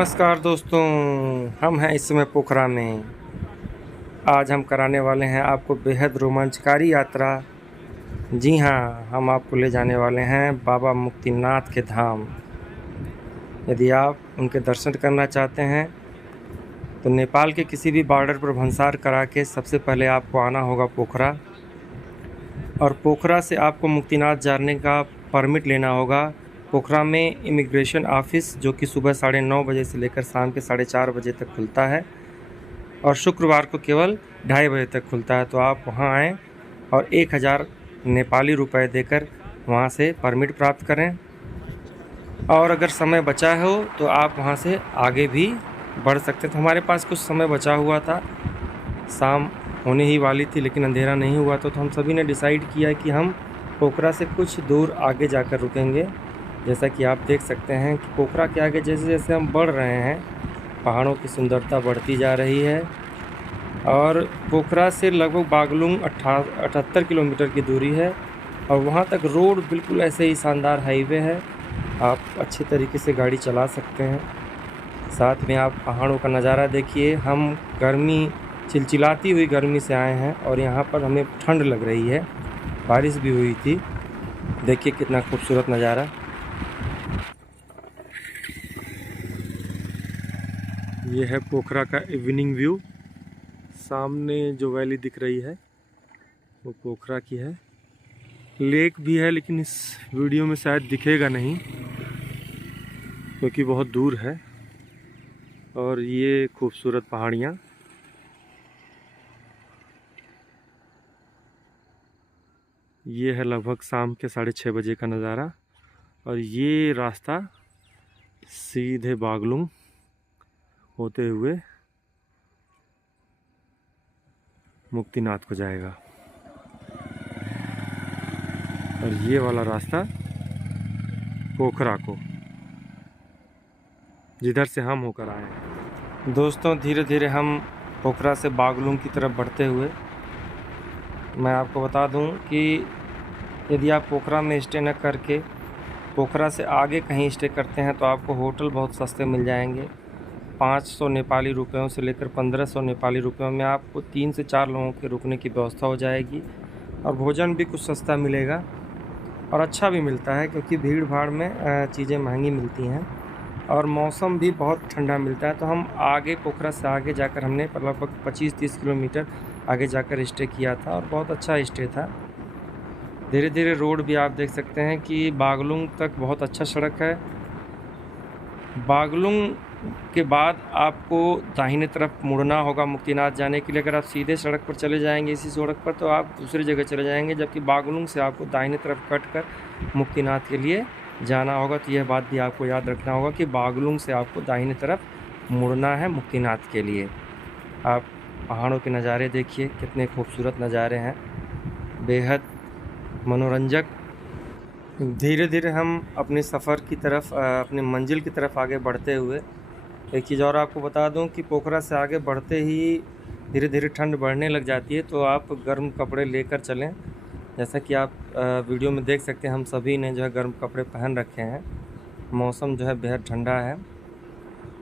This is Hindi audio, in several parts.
नमस्कार दोस्तों, हम हैं इस समय पोखरा में। आज हम कराने वाले हैं आपको बेहद रोमांचकारी यात्रा। जी हाँ, हम आपको ले जाने वाले हैं बाबा मुक्तिनाथ के धाम। यदि आप उनके दर्शन करना चाहते हैं तो नेपाल के किसी भी बॉर्डर पर भंसार करा के सबसे पहले आपको आना होगा पोखरा, और पोखरा से आपको मुक्तिनाथ जाने का परमिट लेना होगा। पोखरा में इमिग्रेशन ऑफिस जो कि सुबह 9:30 बजे से लेकर शाम के 4:30 बजे तक खुलता है, और शुक्रवार को केवल 2:30 बजे तक खुलता है। तो आप वहां आएँ और 1000 नेपाली रुपए देकर वहां से परमिट प्राप्त करें। और अगर समय बचा हो तो आप वहां से आगे भी बढ़ सकते। तो हमारे पास कुछ समय बचा हुआ था, शाम होने ही वाली थी लेकिन अंधेरा नहीं हुआ, तो हम सभी ने डिसाइड किया कि हम पोखरा से कुछ दूर आगे जाकर रुकेंगे। जैसा कि आप देख सकते हैं कि पोखरा के आगे जैसे जैसे हम बढ़ रहे हैं, पहाड़ों की सुंदरता बढ़ती जा रही है। और पोखरा से लगभग बागलुंग 78 किलोमीटर की दूरी है, और वहाँ तक रोड बिल्कुल ऐसे ही शानदार हाईवे है, आप अच्छे तरीके से गाड़ी चला सकते हैं। साथ में आप पहाड़ों का नज़ारा देखिए। हम चिलचिलाती हुई गर्मी से आए हैं और यहाँ पर हमें ठंड लग रही है, बारिश भी हुई थी। देखिए कितना खूबसूरत नज़ारा। ये है पोखरा का इवनिंग व्यू। सामने जो वैली दिख रही है वो पोखरा की है। लेक भी है लेकिन इस वीडियो में शायद दिखेगा नहीं क्योंकि बहुत दूर है। और ये खूबसूरत पहाड़ियाँ, ये है लगभग शाम के 6:30 बजे का नज़ारा। और ये रास्ता सीधे बागलुंग होते हुए मुक्तिनाथ को जाएगा, और ये वाला रास्ता पोखरा को, जिधर से हम होकर आए हैं। दोस्तों, धीरे धीरे हम पोखरा से बागलुंग की तरफ बढ़ते हुए, मैं आपको बता दूं कि यदि आप पोखरा में स्टे न करके पोखरा से आगे कहीं स्टे करते हैं तो आपको होटल बहुत सस्ते मिल जाएंगे। 500 नेपाली रुपयों से लेकर 1500 नेपाली रुपयों में आपको 3 से 4 लोगों के रुकने की व्यवस्था हो जाएगी, और भोजन भी कुछ सस्ता मिलेगा और अच्छा भी मिलता है, क्योंकि भीड़ भाड़ में चीज़ें महंगी मिलती हैं, और मौसम भी बहुत ठंडा मिलता है। तो हम आगे पोखरा से आगे जाकर हमने लगभग 25-30 किलोमीटर आगे जाकर स्टे किया था, और बहुत अच्छा स्टे था। धीरे धीरे रोड भी आप देख सकते हैं कि बागलुंग तक बहुत अच्छा सड़क है। बागलुंग के बाद आपको दाहिने तरफ मुड़ना होगा मुक्तिनाथ जाने के लिए। अगर आप सीधे सड़क पर चले जाएंगे इसी सड़क पर तो आप दूसरी जगह चले जाएंगे, जबकि बागलुंग से आपको दाहिने तरफ कट कर मुक्तिनाथ के लिए जाना होगा। तो यह बात भी आपको याद रखना होगा कि बागलुंग से आपको दाहिने तरफ मुड़ना है मुक्तिनाथ के लिए। आप पहाड़ों के नज़ारे देखिए, कितने खूबसूरत नज़ारे हैं, बेहद मनोरंजक। धीरे धीरे हम अपने सफ़र की तरफ, अपनी मंजिल की तरफ आगे बढ़ते हुए, एक चीज़ और आपको बता दूं कि पोखरा से आगे बढ़ते ही धीरे धीरे ठंड बढ़ने लग जाती है, तो आप गर्म कपड़े लेकर चलें। जैसा कि आप वीडियो में देख सकते हैं, हम सभी ने जो है गर्म कपड़े पहन रखे हैं। मौसम जो है बेहद ठंडा है।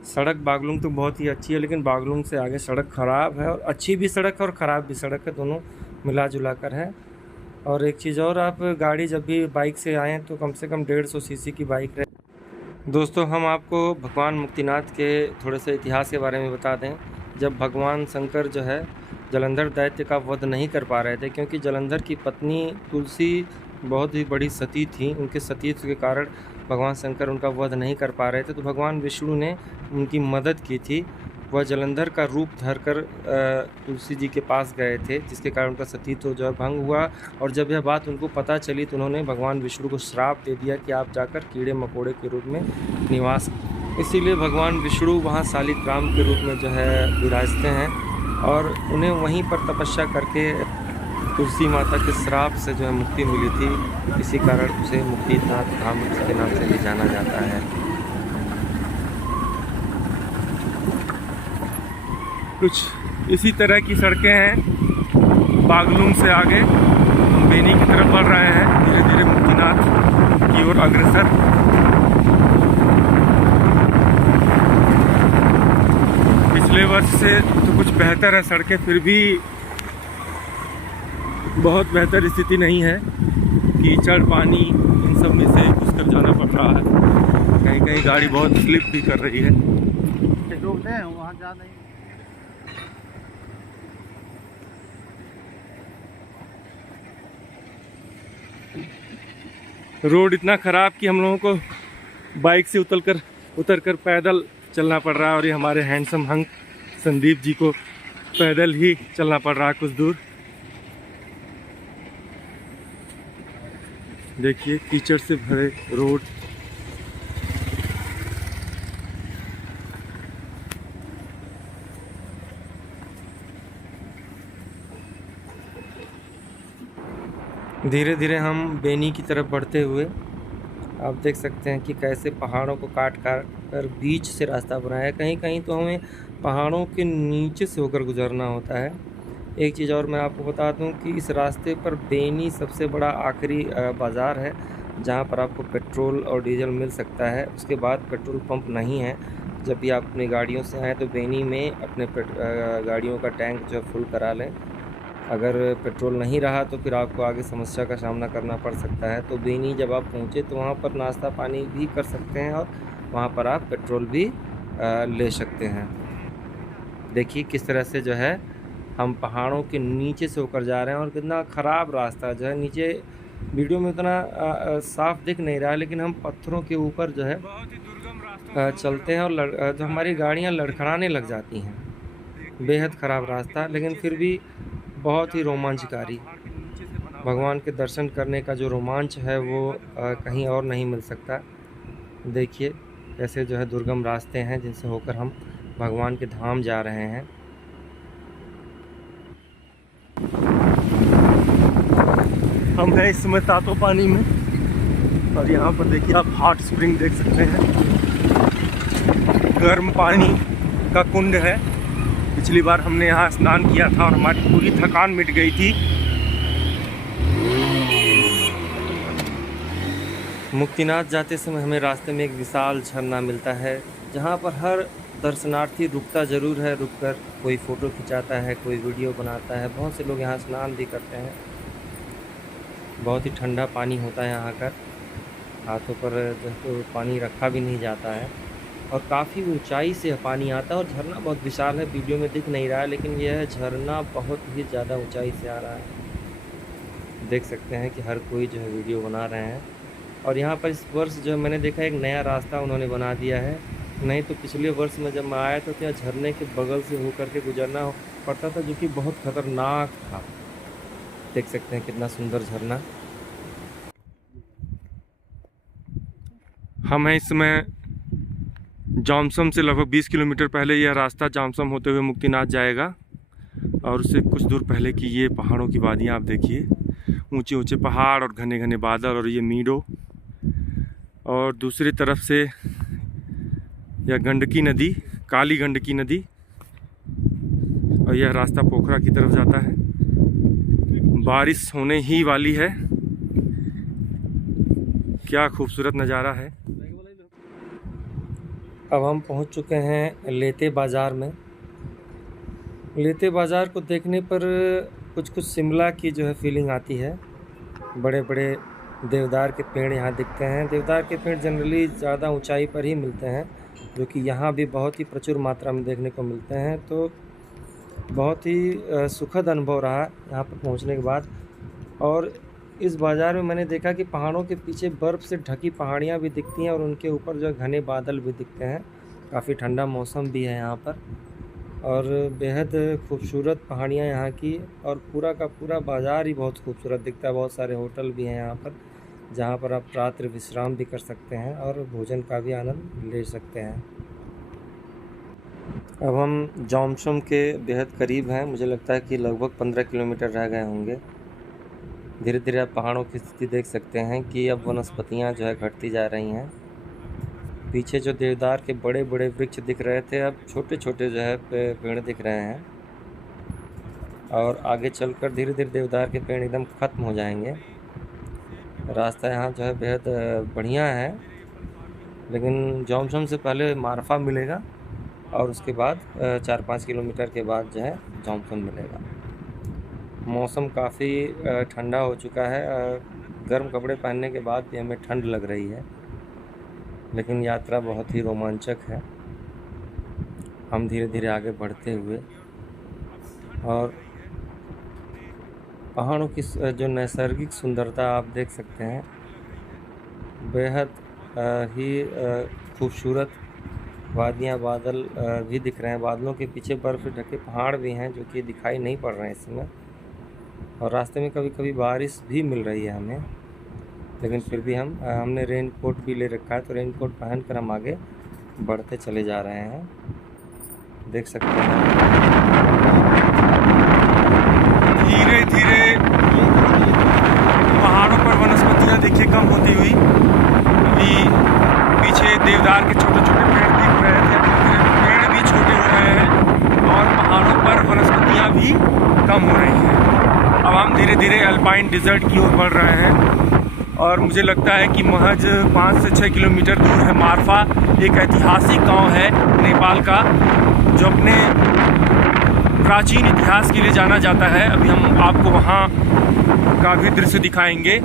सड़क बागलुंग तो बहुत ही अच्छी है, लेकिन बागलुंग से आगे सड़क ख़राब है, और अच्छी भी सड़क है और ख़राब भी सड़क है, दोनों मिला जुला कर है। और एक चीज़ और, आप गाड़ी जब भी बाइक से आएँ तो कम से कम 150 सीसी की बाइक रहे। दोस्तों, हम आपको भगवान मुक्तिनाथ के थोड़े से इतिहास के बारे में बता दें। जब भगवान शंकर जो है जलंधर दैत्य का वध नहीं कर पा रहे थे, क्योंकि जलंधर की पत्नी तुलसी बहुत ही बड़ी सती थी, उनके सतीत्व के कारण भगवान शंकर उनका वध नहीं कर पा रहे थे, तो भगवान विष्णु ने उनकी मदद की थी। वह जलंधर का रूप धरकर तुलसी जी के पास गए थे, जिसके कारण उनका सतीत्व जो है भंग हुआ। और जब यह बात उनको पता चली तो उन्होंने भगवान विष्णु को श्राप दे दिया कि आप जाकर कीड़े मकोड़े के रूप में निवास। इसीलिए भगवान विष्णु वहाँ शालिग्राम के रूप में जो है विराजते हैं, और उन्हें वहीं पर तपस्या करके तुलसी माता के श्राप से जो है मुक्ति मिली थी। इसी कारण उसे मुक्तिनाथ धाम के नाम से भी जाना जाता है। कुछ इसी तरह की सड़कें हैं। बागलुंग से आगे हम बेनी की तरफ बढ़ रहे हैं, धीरे धीरे मुक्तिनाथ की ओर अग्रसर। पिछले वर्ष से तो कुछ बेहतर है सड़कें, फिर भी बहुत बेहतर स्थिति नहीं है। कीचड़, पानी, इन सब में से घुस कर जाना पड़ रहा है। कहीं कहीं गाड़ी बहुत स्लिप भी कर रही है। वहाँ जा नहीं। रोड इतना ख़राब कि हम लोगों को बाइक से उतर कर पैदल चलना पड़ रहा है, और ये हमारे हैंडसम हंक संदीप जी को पैदल ही चलना पड़ रहा है कुछ दूर। देखिए कीचड़ से भरे रोड। धीरे धीरे हम बेनी की तरफ बढ़ते हुए आप देख सकते हैं कि कैसे पहाड़ों को काट कर बीच से रास्ता बनाया है। कहीं कहीं तो हमें पहाड़ों के नीचे से होकर गुजरना होता है। एक चीज़ और मैं आपको बता दूं कि इस रास्ते पर बेनी सबसे बड़ा आखिरी बाज़ार है, जहां पर आपको पेट्रोल और डीजल मिल सकता है। उसके बाद पेट्रोल पंप नहीं है। जब भी आप अपनी गाड़ियों से आएँ तो बेनी में अपने गाड़ियों का टैंक जो फुल करा लें। अगर पेट्रोल नहीं रहा तो फिर आपको आगे समस्या का सामना करना पड़ सकता है। तो बेनी जब आप पहुँचे तो वहाँ पर नाश्ता पानी भी कर सकते हैं, और वहाँ पर आप पेट्रोल भी ले सकते हैं। देखिए किस तरह से जो है हम पहाड़ों के नीचे से होकर जा रहे हैं, और कितना ख़राब रास्ता जो है। नीचे वीडियो में उतना साफ दिख नहीं रहा है, लेकिन हम पत्थरों के ऊपर जो है चलते हैं, और जो हमारी गाड़ियाँ लड़खड़ाने लग जाती हैं। बेहद ख़राब रास्ता, लेकिन फिर भी बहुत ही रोमांचकारी। भगवान के दर्शन करने का जो रोमांच है वो कहीं और नहीं मिल सकता। देखिए कैसे जो है दुर्गम रास्ते हैं जिनसे होकर हम भगवान के धाम जा रहे हैं। हम हैं इस समय तातो पानी में, और यहाँ पर देखिए आप हॉट स्प्रिंग देख सकते हैं। गर्म पानी का कुंड है। पिछली बार हमने यहाँ स्नान किया था और हमारी पूरी थकान मिट गई थी। मुक्तिनाथ जाते समय हमें रास्ते में एक विशाल झरना मिलता है, जहाँ पर हर दर्शनार्थी रुकता ज़रूर है। रुककर कोई फ़ोटो खिंचाता है, कोई वीडियो बनाता है। बहुत से लोग यहाँ स्नान भी करते हैं। बहुत ही ठंडा पानी होता है यहाँ का। हाथों पर जो तो पानी रखा भी नहीं जाता है, और काफ़ी ऊंचाई से पानी आता है, और झरना बहुत विशाल है। वीडियो में दिख नहीं रहा है, लेकिन यह झरना बहुत ही ज़्यादा ऊंचाई से आ रहा है। देख सकते हैं कि हर कोई जो है वीडियो बना रहे हैं। और यहाँ पर इस वर्ष जो मैंने देखा एक नया रास्ता उन्होंने बना दिया है। नहीं तो पिछले वर्ष में जब मैं आया तो क्या झरने के बगल से होकर के गुजरना पड़ता था, जो कि बहुत ख़तरनाक था। देख सकते हैं कितना सुंदर झरना। हम हैं इस समय जॉमसम से लगभग 20 किलोमीटर पहले। यह रास्ता जॉमसम होते हुए मुक्तिनाथ जाएगा, और उससे कुछ दूर पहले की ये पहाड़ों की वादियाँ आप देखिए। ऊंचे ऊंचे पहाड़ और घने घने बादल, और ये मीडो, और दूसरी तरफ से यह गंडकी नदी, काली गंडकी नदी, और यह रास्ता पोखरा की तरफ जाता है। बारिश होने ही वाली है। क्या खूबसूरत नज़ारा है। अब हम पहुंच चुके हैं लेते बाज़ार में। लेते बाज़ार को देखने पर कुछ शिमला की जो है फीलिंग आती है। बड़े बड़े देवदार के पेड़ यहाँ दिखते हैं। देवदार के पेड़ जनरली ज़्यादा ऊंचाई पर ही मिलते हैं, जो कि यहाँ भी बहुत ही प्रचुर मात्रा में देखने को मिलते हैं। तो बहुत ही सुखद अनुभव रहा यहाँ पर पहुँचने के बाद। और इस बाज़ार में मैंने देखा कि पहाड़ों के पीछे बर्फ़ से ढकी पहाड़ियाँ भी दिखती हैं, और उनके ऊपर जो घने बादल भी दिखते हैं। काफ़ी ठंडा मौसम भी है यहाँ पर, और बेहद खूबसूरत पहाड़ियाँ यहाँ की। और पूरा का पूरा बाज़ार ही बहुत खूबसूरत दिखता है। बहुत सारे होटल भी हैं यहाँ पर, जहाँ पर आप रात्रि विश्राम भी कर सकते हैं और भोजन का भी आनंद ले सकते हैं। अब हम जॉमसम के बेहद करीब हैं। मुझे लगता है कि लगभग 15 किलोमीटर रह गए होंगे। धीरे धीरे आप पहाड़ों की स्थिति देख सकते हैं कि अब वनस्पतियाँ जो है घटती जा रही हैं। पीछे जो देवदार के बड़े बड़े वृक्ष दिख रहे थे, अब छोटे छोटे जो है पेड़ दिख रहे हैं, और आगे चलकर धीरे धीरे देवदार के पेड़ एकदम ख़त्म हो जाएंगे। रास्ता यहाँ जो है बेहद बढ़िया है, लेकिन जॉमसम से पहले मारफा मिलेगा, और उसके बाद 4-5 किलोमीटर के बाद जो है जॉनसन मिलेगा। मौसम काफ़ी ठंडा हो चुका है। गर्म कपड़े पहनने के बाद भी हमें ठंड लग रही है, लेकिन यात्रा बहुत ही रोमांचक है। हम धीरे धीरे आगे बढ़ते हुए और पहाड़ों की जो नैसर्गिक सुंदरता आप देख सकते हैं, बेहद ही खूबसूरत वादियाँ, बादल भी दिख रहे हैं। बादलों के पीछे बर्फ़ से ढके पहाड़ भी हैं जो कि दिखाई नहीं पड़ रहे हैं इस समय। और रास्ते में कभी कभी बारिश भी मिल रही है हमें, लेकिन फिर भी हमने रेन कोट भी ले रखा है, तो रेन कोट पहन कर हम आगे बढ़ते चले जा रहे हैं। देख सकते हैं धीरे धीरे पहाड़ों पर वनस्पतियाँ देखिए कम होती हुई। अभी पीछे देवदार के छोटे छोटे पेड़ दिख रहे थे, पेड़ भी छोटे हो रहे हैं और पहाड़ों पर वनस्पतियाँ भी कम हो रही हैं। अब हम धीरे धीरे अल्पाइन डिज़र्ट की ओर बढ़ रहे हैं और मुझे लगता है कि महज 5 से 6 किलोमीटर दूर है मारफा। एक ऐतिहासिक गांव है नेपाल का, जो अपने प्राचीन इतिहास के लिए जाना जाता है। अभी हम आपको वहाँ का भी दृश्य दिखाएंगे।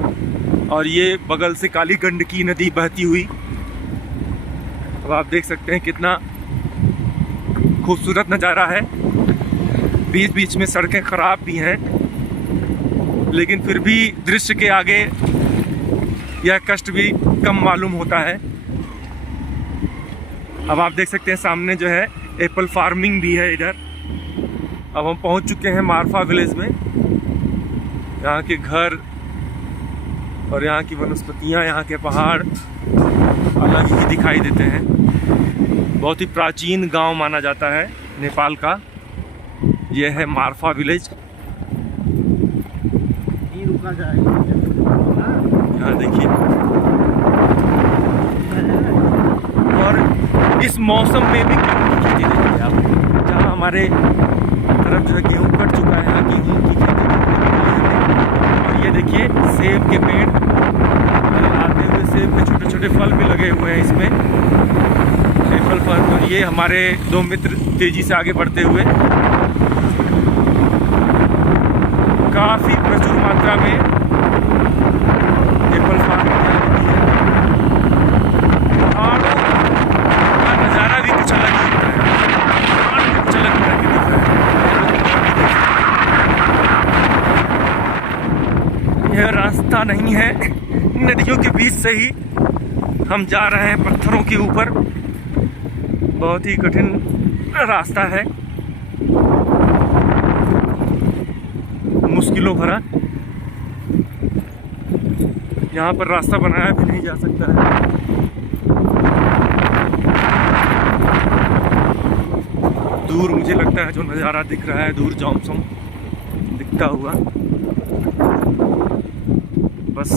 और ये बगल से काली गंडकी नदी बहती हुई, अब आप देख सकते हैं कितना खूबसूरत नज़ारा है। बीच बीच में सड़कें ख़राब भी हैं, लेकिन फिर भी दृश्य के आगे यह कष्ट भी कम मालूम होता है। अब आप देख सकते हैं सामने जो है एप्पल फार्मिंग भी है इधर। अब हम पहुंच चुके हैं मारफा विलेज में। यहाँ के घर और यहाँ की वनस्पतियाँ, यहाँ के पहाड़ अलग ही दिखाई देते हैं। बहुत ही प्राचीन गांव माना जाता है नेपाल का। यह है मारफा विलेज। रुका जाएगा। यहाँ देखिए, और इस मौसम में भी गेहूँ की खेती देखिए आप। जहाँ हमारे तरफ जो है गेहूँ कट चुका है, यहाँ गेहूँ की खेती और ये देखिए सेब के पेड़ आते हुए, सेब के छोटे छोटे फल भी लगे हुए हैं इसमें, एप्पल फल। और ये हमारे 2 मित्र तेजी से आगे बढ़ते हुए काफ़ी प्रचुर मात्रा में एप्पल फार्मिंग होती है। पहाड़ों का नज़ारा भी कुछ अलग ही होता है, पहाड़ भी कुछ अलग तरह के दिख रहे हैं। यह रास्ता नहीं है, नदियों के बीच से ही हम जा रहे हैं पत्थरों के ऊपर। बहुत ही कठिन रास्ता है, मुश्किलों भरा। यहाँ पर रास्ता बनाया भी नहीं जा सकता है। दूर मुझे लगता है जो नज़ारा दिख रहा है, दूर जॉनसन दिखता हुआ। बस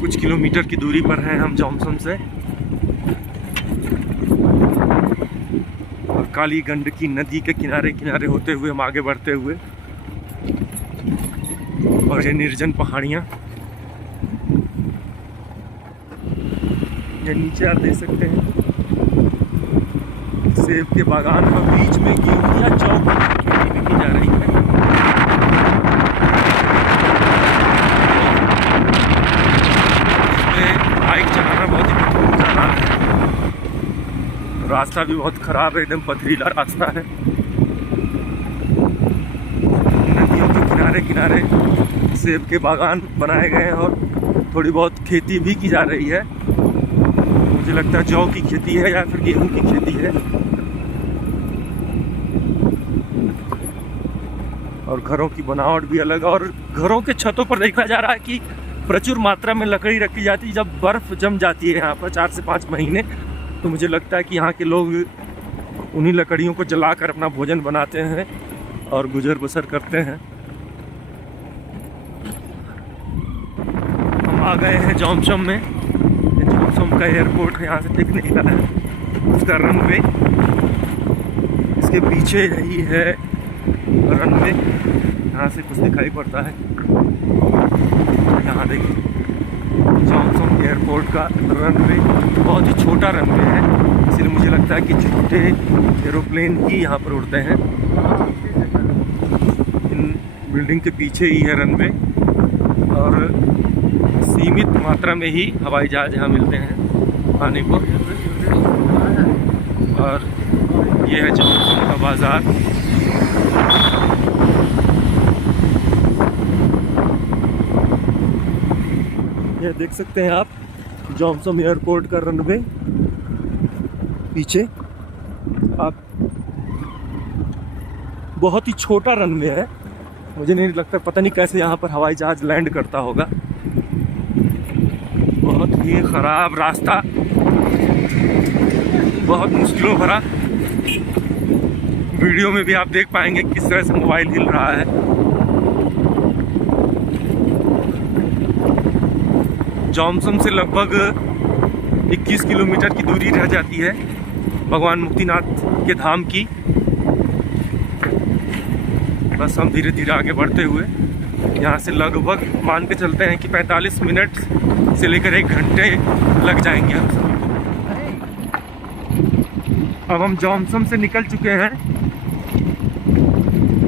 कुछ किलोमीटर की दूरी पर हैं हम जॉनसन से। और काली गंडकी नदी के किनारे किनारे होते हुए हम आगे बढ़ते हुए, और ये निर्जन पहाड़ियाँ। ये नीचे आप देख सकते हैं सेब के बागान और बीच में गेहूं या जौ की खेती भी की जा रही है। इसमें बाइक चलाना बहुत ही कठिन हो जा रहा है। रास्ता भी बहुत खराब है, एकदम पथरीला रास्ता है। नदियों के किनारे किनारे सेब के बागान बनाए गए हैं और थोड़ी बहुत खेती भी की जा रही है। मुझे लगता है जौ की खेती है या फिर गेहूं की खेती है। और घरों की बनावट भी अलग, और घरों के छतों पर देखा जा रहा है कि प्रचुर मात्रा में लकड़ी रखी जाती है। जब बर्फ़ जम जाती है यहाँ पर 4 से 5 महीने, तो मुझे लगता है कि यहाँ के लोग उन्हीं लकड़ियों को जलाकर अपना भोजन बनाते हैं और गुजर बसर करते हैं। हम आ गए हैं जॉनसन में। जॉनसन का एयरपोर्ट यहाँ से दिख नहीं रहा है, उसका रनवे इसके पीछे ही है। रनवे यहाँ से कुछ दिखाई पड़ता है। यहाँ देखिए जॉनसन एयरपोर्ट का रनवे बहुत ही छोटा रनवे है, इसलिए मुझे लगता है कि छोटे एरोप्लेन ही यहाँ पर उड़ते हैं। इन बिल्डिंग के पीछे ही है रनवे और सीमित मात्रा में ही हवाई जहाज़ यहाँ मिलते हैं खाने को। और ये है जॉनसन का बाज़ार। ये देख सकते हैं आप जॉनसन एयरपोर्ट का रनवे पीछे। आप बहुत ही छोटा रनवे है, मुझे नहीं लगता, पता नहीं कैसे यहाँ पर हवाई जहाज़ लैंड करता होगा। बहुत ही ख़राब रास्ता, बहुत मुश्किलों भरा। वीडियो में भी आप देख पाएंगे किस तरह से मोबाइल हिल रहा है। जॉनसन से लगभग 21 किलोमीटर की दूरी रह जाती है भगवान मुक्तिनाथ के धाम की। बस हम धीरे धीरे आगे बढ़ते हुए यहाँ से लगभग मान के चलते हैं कि 45 मिनट से लेकर 1 घंटे लग जाएंगे हम सब। अब हम जॉनसन से निकल चुके हैं।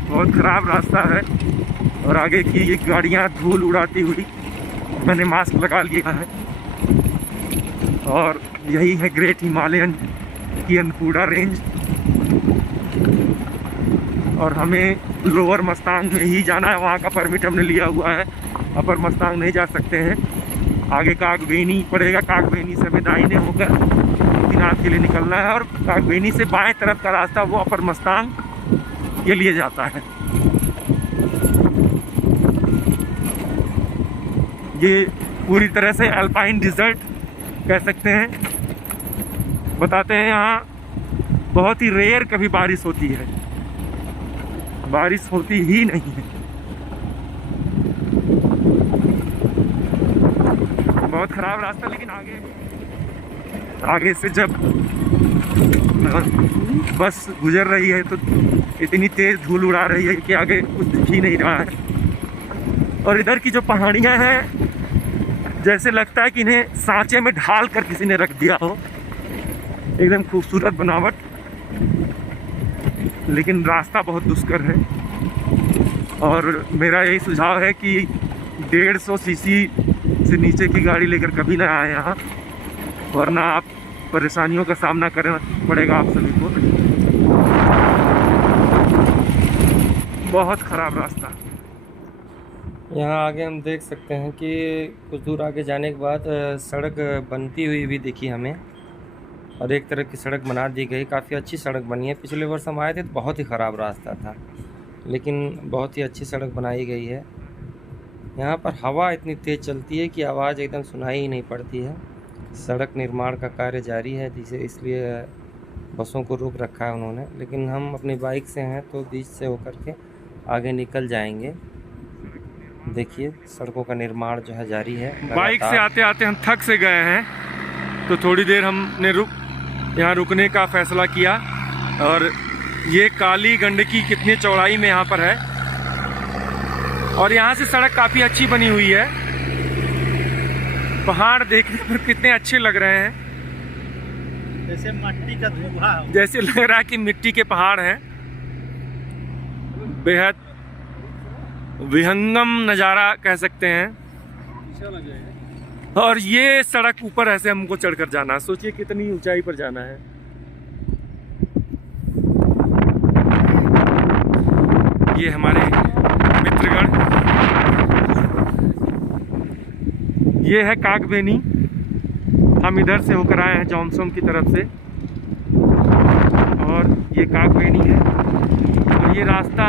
बहुत ख़राब रास्ता है और आगे की ये गाड़ियाँ धूल उड़ाती हुई, मैंने मास्क लगा लिया है। और यही है ग्रेट हिमालयन की अन्नपूर्णा रेंज और हमें लोअर मस्तांग में ही जाना है। वहाँ का परमिट हमने लिया हुआ है, अपर मस्तांग नहीं जा सकते हैं। आगे कागबेनी पड़ेगा, कागबेनी से हमें दाहिने होकर मुक्तिनाथ के लिए निकलना है और कागबेनी से बाएं तरफ का रास्ता वो अपर मस्तांग के लिए जाता है। ये पूरी तरह से अल्पाइन डिज़र्ट कह सकते हैं। बताते हैं यहाँ बहुत ही रेयर कभी बारिश होती है, बारिश होती ही नहीं है। बहुत ख़राब रास्ता, लेकिन आगे से जब बस गुजर रही है तो इतनी तेज़ धूल उड़ा रही है कि आगे कुछ दिख ही नहीं रहा है। और इधर की जो पहाड़ियाँ हैं जैसे लगता है कि इन्हें सांचे में ढाल कर किसी ने रख दिया हो। एकदम खूबसूरत बनावट, लेकिन रास्ता बहुत दुष्कर है। और मेरा यही सुझाव है कि 150 सीसी से नीचे की गाड़ी लेकर कभी ना आए यहाँ, वरना आप परेशानियों का सामना करना पड़ेगा आप सभी को। बहुत ख़राब रास्ता। यहाँ आगे हम देख सकते हैं कि कुछ दूर आगे जाने के बाद सड़क बनती हुई भी दिखी हमें और एक तरफ की सड़क बना दी गई। काफ़ी अच्छी सड़क बनी है। पिछले वर्ष हम आए थे तो बहुत ही ख़राब रास्ता था, लेकिन बहुत ही अच्छी सड़क बनाई गई है। यहाँ पर हवा इतनी तेज़ चलती है कि आवाज़ एकदम सुनाई ही नहीं पड़ती है। सड़क निर्माण का कार्य जारी है, जिसे इसलिए बसों को रोक रखा है उन्होंने, लेकिन हम अपनी बाइक से हैं तो बीच से होकर के आगे निकल जाएंगे। देखिए सड़कों का निर्माण जो है जारी है। बाइक से आते आते हम थक से गए हैं तो थोड़ी देर हमने यहाँ रुकने का फैसला किया। और ये काली गंडकी कितनी चौड़ाई में यहाँ पर है और यहाँ से सड़क काफ़ी अच्छी बनी हुई है। पहाड़ देखने पर कितने अच्छे लग रहे हैं, जैसे मिट्टी का धुआं, जैसे लग रहा है कि मिट्टी के पहाड़ हैं। बेहद विहंगम नज़ारा कह सकते हैं। और ये सड़क ऊपर ऐसे हमको चढ़कर जाना है। सोचिए कितनी ऊंचाई पर जाना है। ये हमारे मित्रगण, ये है कागबेनी। हम इधर से होकर आए हैं जॉनसन की तरफ से और ये कागबेनी है। और ये रास्ता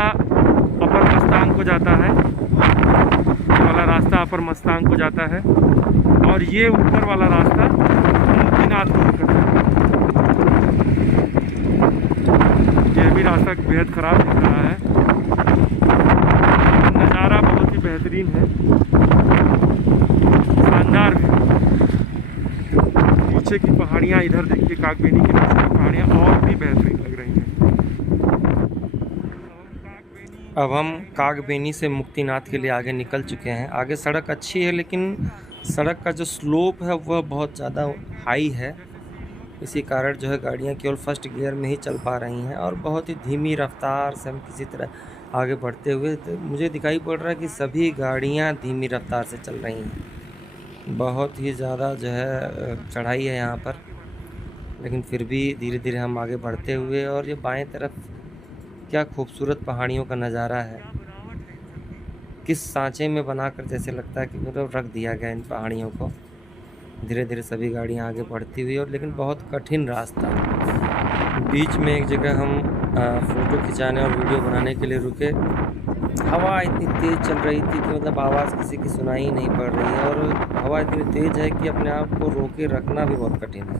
अपर मस्तांग को जाता है, ये वाला रास्ता अपर मस्तांग को जाता है और ये ऊपर वाला रास्ता मुक्तिनाथ को होकर जाता है। ये भी रास्ता बेहद ख़राब दिख रहा है। नज़ारा बहुत ही बेहतरीन है, शानदार भी। पीछे की पहाड़ियाँ इधर देखिए, कागबेनी की पीछे की पहाड़ियाँ और भी बेहतरीन लग रही हैं। अब हम कागबेनी से मुक्तिनाथ के लिए आगे निकल चुके हैं। आगे सड़क अच्छी है, लेकिन सड़क का जो स्लोप है वह बहुत ज़्यादा हाई है इसी कारण जो है गाड़ियाँ केवल फर्स्ट गियर में ही चल पा रही हैं और बहुत ही धीमी रफ्तार से हम किसी तरह आगे बढ़ते हुए, तो मुझे दिखाई पड़ रहा है कि सभी गाड़ियाँ धीमी रफ्तार से चल रही हैं। बहुत ही ज़्यादा जो है चढ़ाई है यहाँ पर, लेकिन फिर भी धीरे धीरे हम आगे बढ़ते हुए, और ये बाएं तरफ क्या खूबसूरत पहाड़ियों का नज़ारा है। किस सांचे में बनाकर जैसे लगता है कि मतलब रख दिया गया इन पहाड़ियों को। धीरे धीरे सभी गाड़ियाँ आगे बढ़ती हुई, और लेकिन बहुत कठिन रास्ता। बीच में एक जगह हम फ़ोटो खिंचाने और वीडियो बनाने के लिए रुके। हवा इतनी तेज़ चल रही थी कि मतलब आवाज़ किसी की सुनाई ही नहीं पड़ रही है, और हवा इतनी तेज़ है कि अपने आप को रोके रखना भी बहुत कठिन है।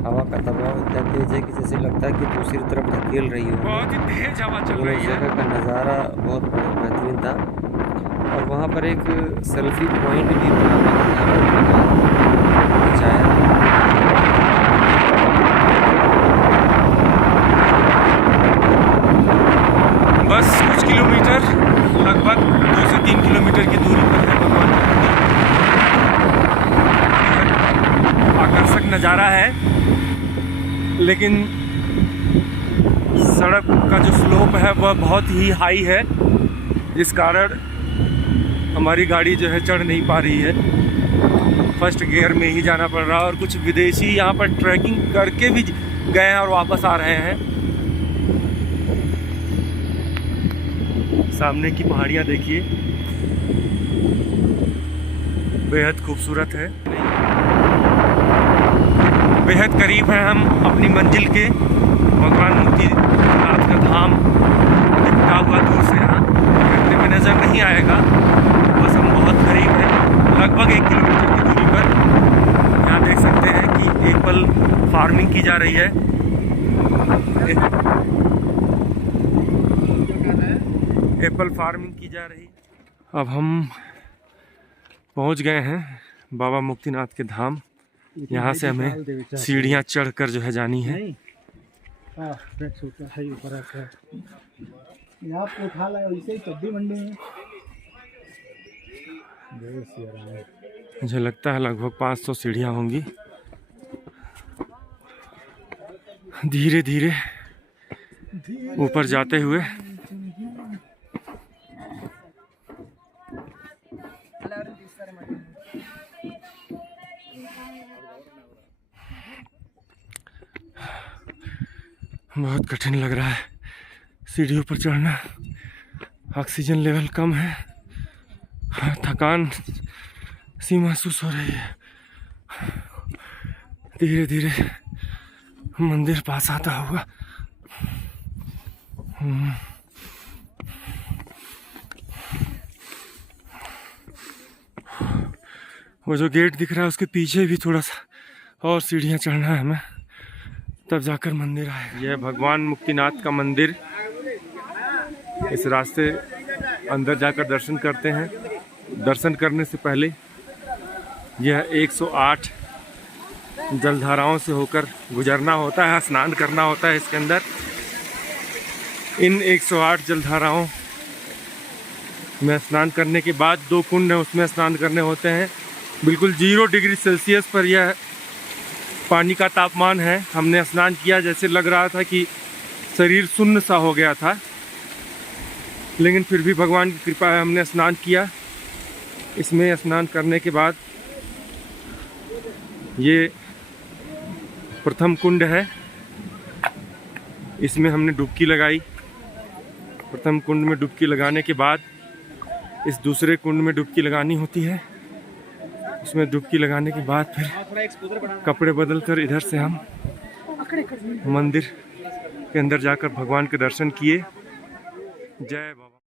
हवा का दबाव इतना तेज़ है कि जैसे लगता है कि दूसरी तरफ धकेल रही हो। बहुत ही तेज हवा चल रही उस है। जगह का नज़ारा बहुत बेहतरीन था, और वहाँ पर एक सेल्फी पॉइंट भी खिंचाया। बस कुछ किलोमीटर, लगभग 2 से 3 किलोमीटर की दूरी पर है भगवान का आकर्षक नज़ारा है, लेकिन सड़क का जो स्लोप है वह बहुत ही हाई है, जिस कारण हमारी गाड़ी जो है चढ़ नहीं पा रही है। फर्स्ट गियर में ही जाना पड़ रहा है, और कुछ विदेशी यहाँ पर ट्रैकिंग करके भी गए हैं और वापस आ रहे हैं। सामने की पहाड़ियाँ देखिए, बेहद खूबसूरत है। बेहद करीब है हम अपनी मंजिल के। भगवान मुक्तिनाथ का धाम दिखता हुआ दूर से यहाँ देखने में नज़र नहीं आएगा, बस हम बहुत करीब हैं, लगभग 1 किलोमीटर की दूरी पर। यहाँ देख सकते हैं कि एप्पल फार्मिंग की जा रही है। एप्पल फार्मिंग की जा रही। अब हम पहुंच गए हैं बाबा मुक्तिनाथ के धाम। यहाँ से हमें सीढ़ियाँ चढ़कर जो है जानी है। मुझे लगता है लगभग 500 सीढ़ियाँ होंगी। धीरे धीरे ऊपर जाते हुए बहुत कठिन लग रहा है सीढ़ियों पर चढ़ना। ऑक्सीजन लेवल कम है, थकान सी महसूस हो रही है। धीरे धीरे मंदिर पास आता हुआ। वो जो गेट दिख रहा है उसके पीछे भी थोड़ा सा और सीढ़ियाँ चढ़ना है हमें, तब जाकर मंदिर आएगा। यह भगवान मुक्तिनाथ का मंदिर। इस रास्ते अंदर जाकर दर्शन करते हैं। दर्शन करने से पहले यह 108 जलधाराओं से होकर गुजरना होता है, स्नान करना होता है इसके अंदर। इन 108 जलधाराओं में स्नान करने के बाद 2 कुंड हैं, उसमें स्नान करने होते हैं। बिल्कुल 0 डिग्री सेल्सियस पर यह पानी का तापमान है। हमने स्नान किया, जैसे लग रहा था कि शरीर शून्य सा हो गया था, लेकिन फिर भी भगवान की कृपा है, हमने स्नान किया। इसमें स्नान करने के बाद ये प्रथम कुंड है, इसमें हमने डुबकी लगाई। प्रथम कुंड में डुबकी लगाने के बाद इस दूसरे कुंड में डुबकी लगानी होती है। उसमें डुबकी लगाने के बाद फिर कपड़े बदलकर इधर से हम मंदिर के अंदर जाकर भगवान के दर्शन किए। जय बाबा।